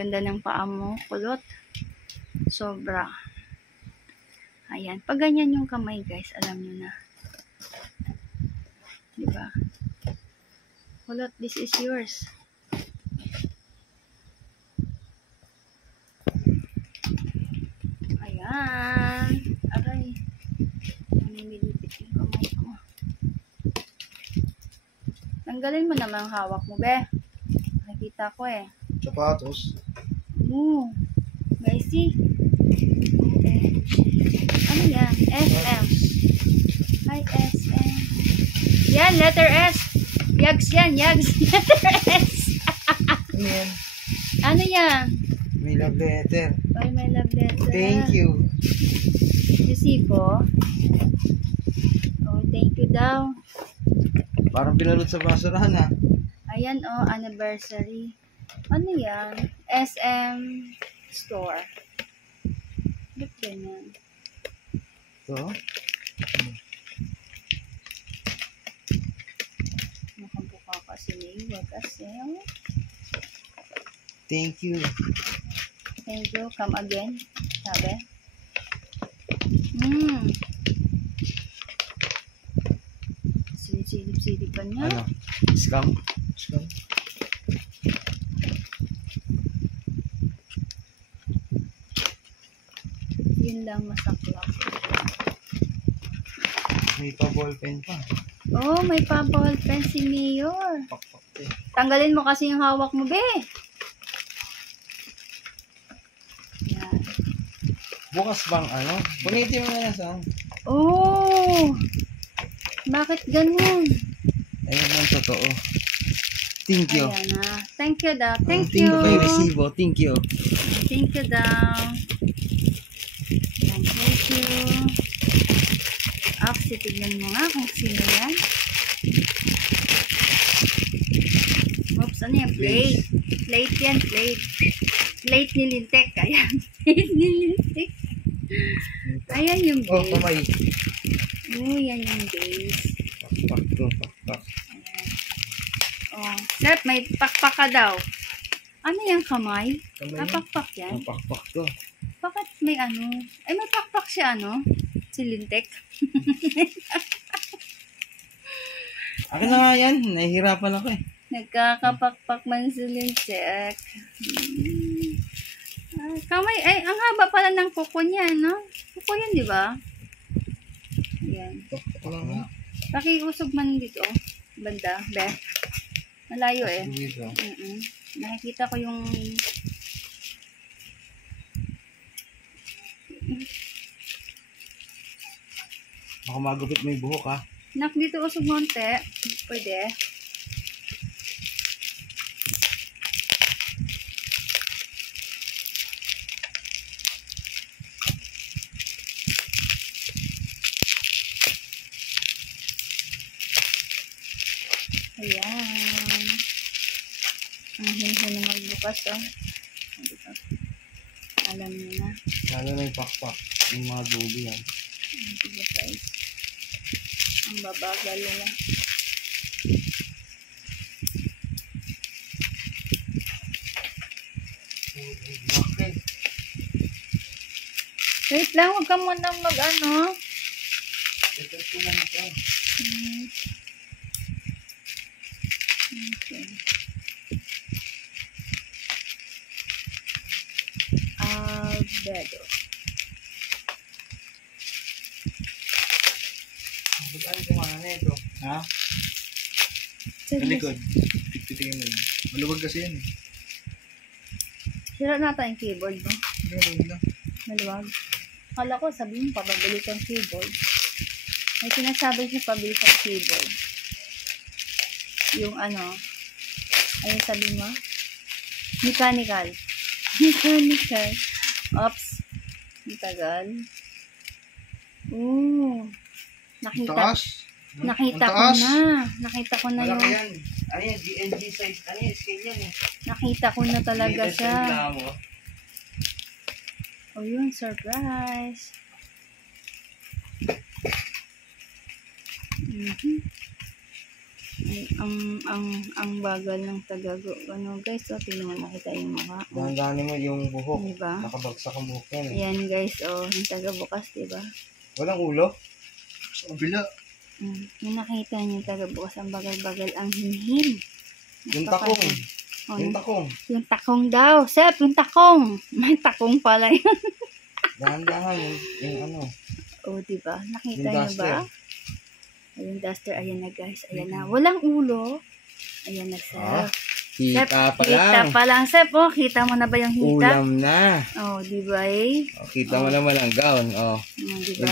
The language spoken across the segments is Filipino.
ganda ng paa mo, kulot. Sobra. Ayan. Pag ganyan yung kamay, guys, alam nyo na. Diba? Kulot, this is yours. Ayan. Aray. Nanimilipit yung kamay ko. Tanggalin mo naman ang hawak mo, be. Nakikita ko eh. Sapatos. Oo. Guys, see? Ano yan? SM. Hi, SM. Yan, letter S. Yags yan, yags. Letter S. Ano yan? Ano yan? May love letter. Ay, may love letter. Thank you. You see po? Oh, thank you daw. Parang pinalot sa basurahan ha. Ayan, oh, anniversary. Ano yan? SM store. Ba't ganyan? Ito. Nakabuka kasi niwa kasi. Oh. Thank you. Thank you. Come again. Sabi. Silip-silip pa niya. Ano? Scam? Scam? Yun lang masaklap. May pa-ballpen pa. Oh, may pa-ball pen si Mayor. Pakpak eh. Tanggalin mo kasi yung hawak mo, be. Yan. Bukas bang ano? Punitin mo na yan saan? Oh! Bakit ganun? Ayun ang totoo. Thank you. Ayan na. Thank you daw. Thank Thank you. you kay resibo. Thank you. Thank you daw. Thank you. Oxy, tignan mo nga kung sino yan. Oops, ano yan? Plate. Plate yan, plate. Plate ni Lintek. Ayan. Plate ni Lintek. Ayan yung Oh, base. kamay. Oh, yan yung base. Pakpak to, pakpak. Ayan. Oh, Seth, may pakpak ka daw. Ano yung kamay? Kamay yan. Pakpak yan. Ang pakpak to. Bakit may ano? Ay, may pakpak siya, ano? Si Lintek. Akin na nga yan. Nahihirapan ako eh. Nagkakapakpak man si Lintek. Kamay, ay, ang haba pala ng kuko niya, no? Kuko yan, di ba? Ayan. Pakpak lang ha. Pakiusog man dito, banda, be. Malayo eh. Dito. Nakikita ko yung... Baka magupit mo yung buhok ha. Nak, dito usog monte. Pwede. Ayan. Ang hinhin na magbukas, oh. Dito. Alam niyo na. Lalo na yung pakpak. Yung mga dulo yan. Diba, guys? Ang babagal nila. Okay. Wait lang, huwag ka muna mag-ano. Ito ko lang ito. Okay. Albedo. Ba't ano kumana na ito? Ha? Sa likod. Titingin mo lang. Maluwag kasi yan eh. Sira natin yung keyboard mo. Maluwag lang. Maluwag. Kala ko sabi mo, pababili kang keyboard. May sinasabi siya pabili kang keyboard. Yung ano, ayun sabi mo? Mechanical. Mechanical. Oops. Ang tagal. Ooh. Nakita ko na. Nakita ko na yung... Yan. Ano yan? DNG size. Ano yan? Scale yan eh. Nakita ko na talaga DSL siya. na mo. Oh, yun. Surprise. Ang bagal ng tagago. Ano guys, oh, tingnan mo, nakita yung mukha. Oh. Dahan-dahanin mo yung buhok. Diba? Nakabagsak ang buhok yan. Ayan guys, oh, yung tagabukas, diba? Walang ulo? Sa kabila. Yung nakita niyo yung tagabukas, ang bagal-bagal, ang hinhin. Yung takong. Oh, Yung takong. yung takong daw. Sep, yung takong. May takong pala yun. Dahan-dahan yung ano. Oh, diba? Nakita Yung niyo duster. ba? Yung duster, ayan na guys. Ayan na. Walang ulo. Ayan na, Sep. Kita pa Kita lang. pa lang, Sep. Oh, kita mo na ba yung hita? Ulam na. Oh, diba eh? Kita mo naman ang gown. Diba?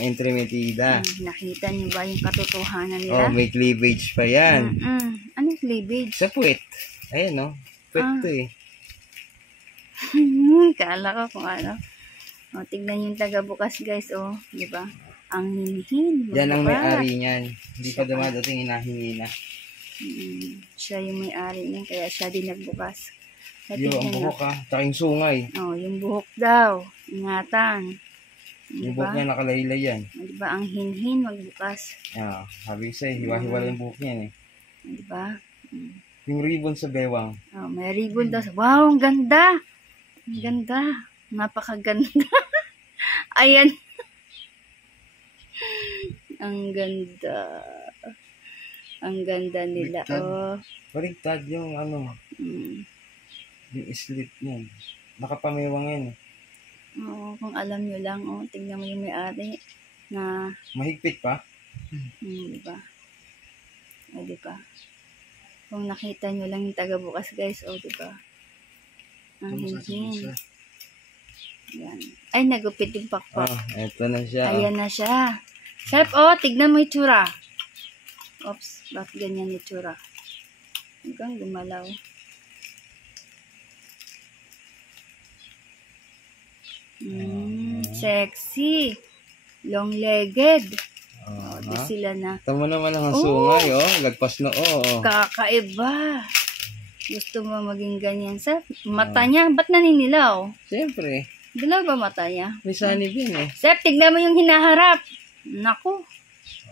Entremetida. Nakita niyo ba yung katotohanan nila? May cleavage pa yan. Anong cleavage? Sa puwet. Ayan, no? Puwet to eh. Kala ko kung ano. O, tignan yung taga-bukas, guys. O, di ba? Ang hinhin. Yan ang may-ari niyan. Hindi pa dumadating, hinahingi na. Siya yung may-ari niyan, kaya siya din nagbukas. Yung buhok ha. Tsaka yung sungay. O, yung buhok daw. Ingatan. Yung buhok niya nakalaylay yan. Di ba? Ang hinhin magbukas. Sabi ko sa'yo, hiwa-hiwala yung buhok niyan eh. Di ba? Yung ribbon sa bewang. Oh, may ribbon daw. Wow, ang ganda. Ang ganda. Napakaganda. Ayan. Ang ganda. Ang ganda nila. Baliktad. Oh. Baligtad yung ano, yung slit niyan. Nakapamewang yan eh. Oo, kung alam nyo lang, oh, tingnan mo yung may-ari na, Mahigpit pa? diba? O, diba? Kung nakita nyo lang yung taga-bukas, guys, o, diba? Ang hinhin. Yan. Ay, nagupit yung pakpak. Eto na siya. Ayan na siya. Sep, oh, tignan mo yung tsura. Oops, bakit ganyan yung tsura? Hanggang gumalaw. Sexy. Long-legged. Di sila na. Tama naman ang sungay, lagpas na, Kakaiba. Gusto mo maging ganyan, Sep? Mata niya, ba't naninilaw? Siyempre. Dilaw ba mata niya? May sanib yun eh. Sep, tignan mo yung hinaharap. Naku.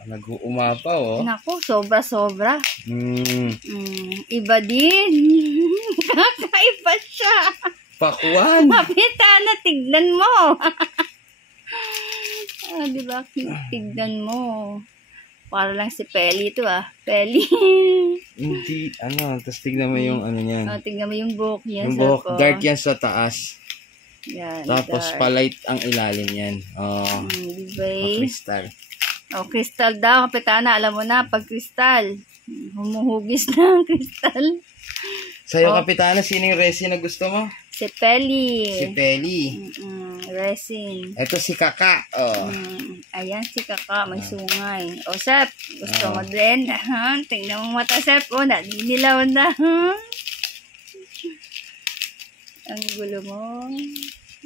Nag-uumapaw, Naku, sobra-sobra. Iba din. Kakaiba siya. Pakwan. Kapitana, tignan mo. Diba? Tignan mo. Para lang si Peli ito Peli. Hindi, tapos tignan mo yung ano niyan. Tignan mo yung buhok niya. Yung buhok, dark yan sa taas. Yan, Tapos dark. palight ang ilalim yan. Diba? Crystal. Crystal daw, Kapitana. Alam mo na, pag crystal, humuhugis na ang crystal. Sa'yo, Kapitana, sino yung resin na gusto mo? Si Peli. Si Peli. Resin. Ito si Kaka. Ayan si Kaka, may sungay. O, Sep, gusto mo din? Tingnan mo mata, Sep. O, naninilaw na. Ang gulo mo.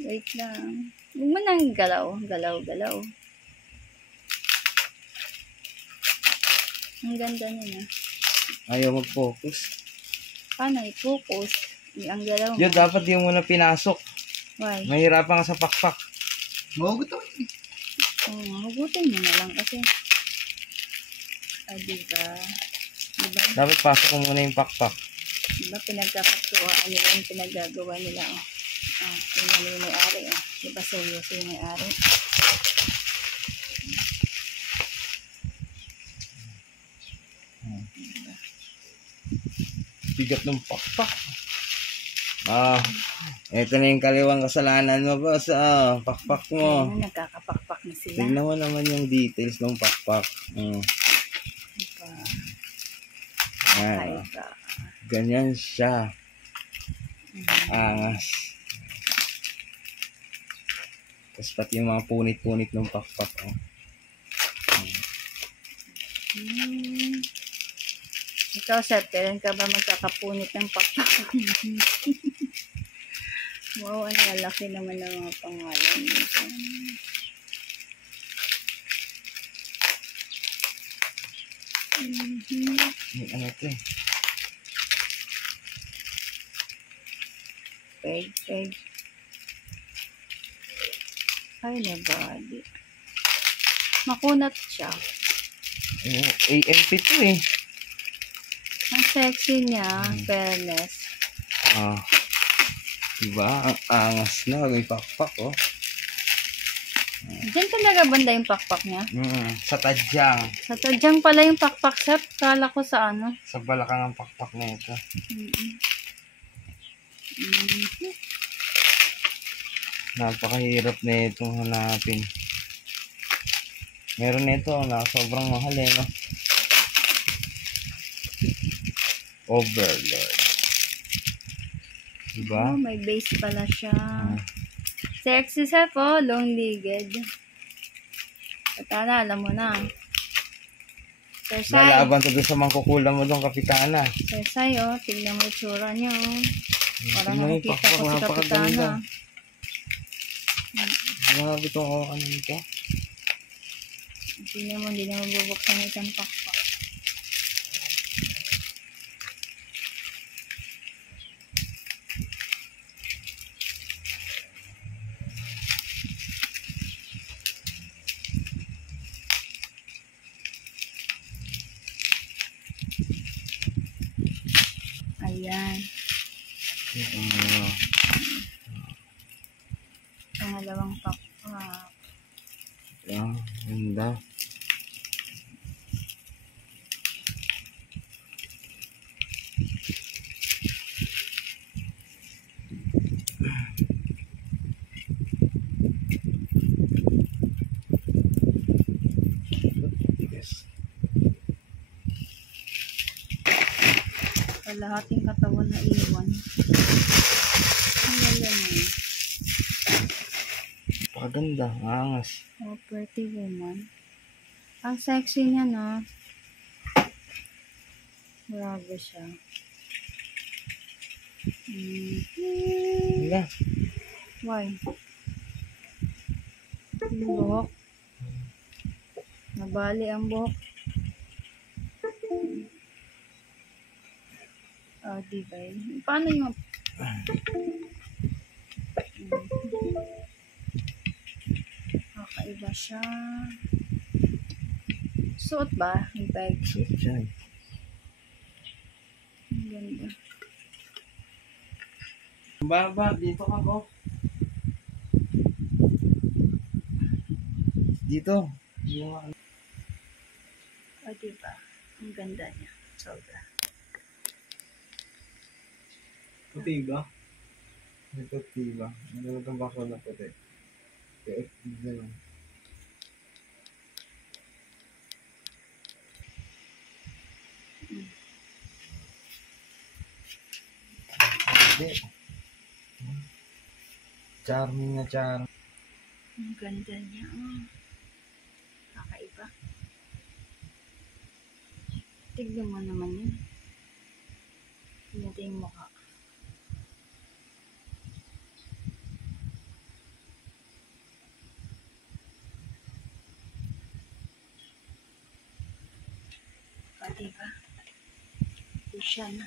Wait lang. Huwag mo nang galaw. Galaw. Ang ganda niya na. Ayaw mag-focus. Paano i-focus? Ang galaw mo. Yun, dapat di mo na pinasok. Why? Mahirapan ka sa pakpak. Mahugot ako. Hugutin mo na lang kasi. Diba? Dapat pasok mo muna yung pakpak. Diba pinagkakatuwaan nila yung pinaggagawa nila. Tingnan mo yung may-ari. Diba seryoso yung may-ari? Bigat ng pakpak. Ito na yung kaliwang kasalanan mo, boss. Pakpak mo. Nagkakapakpak na sila. Tignan mo naman yung details ng pakpak. Diba? Yan. Ganyan siya. Angas. Tapos pati yung mga punit-punit ng pakpak. Ikaw, Sir, kailan ka ba magkakapunit ng pakpak? Wow, ang lalaki naman ng mga pangalan. Ano ito eh? Peg. Ay, nabali. Makunat siya. AMP to eh. Ang sexy niya, fairness. Ah. Diba? Ang angas na. May pakpak, oh. Diyan talaga banda yung pakpak niya? Sa tadyang. Sa tadyang pala yung pakpak, Sep. Kala ko sa ano. Sa balakang ang pakpak na ito. Napakahirap na itong hanapin. Meron na ito na sobrang mahal eh, no? Overlord. Diba? Oh, may base pala siya. Sexy, Sep, oh. Long-legged. Katana, alam mo na. Sersay. Lalaban to doon sa mangkukulam mo doon, Kapitana. Sersay, oh. Tignan mo yung tsura niyo, oh. Parang Tingnan mo yung nakikita pakpak, ko si napakaganda. Kapitana. Grabe itong kawakan nito. Hindi na mabubuksan ng isang pakpak. Ayan. Pangalawang pakpak. Ayan, ganda. Kalahating katawan na iwan. Ang ganda na yun. Napakaganda, angas. Oh, pretty woman. Ang sexy niya, no? Grabe siya. Ganda. Why? Yung buhok. Nabali ang buhok. Oh, diba yun? Paano yung... Kakaiba siya. Suot ba? Yung peg. Suot dyan. Ang ganda. Baba, dito ka ko. Dito. O, diba? Ang ganda niya. Sobra. Puti ba? May puti ba? Ano itong bako na puti? Kaya dito lang. Hindi. Charming na charming. Ang ganda niya. Oh. Kakaiba. Tignan mo naman yun. Tignan yung mukha. O, diba? Ito siya na.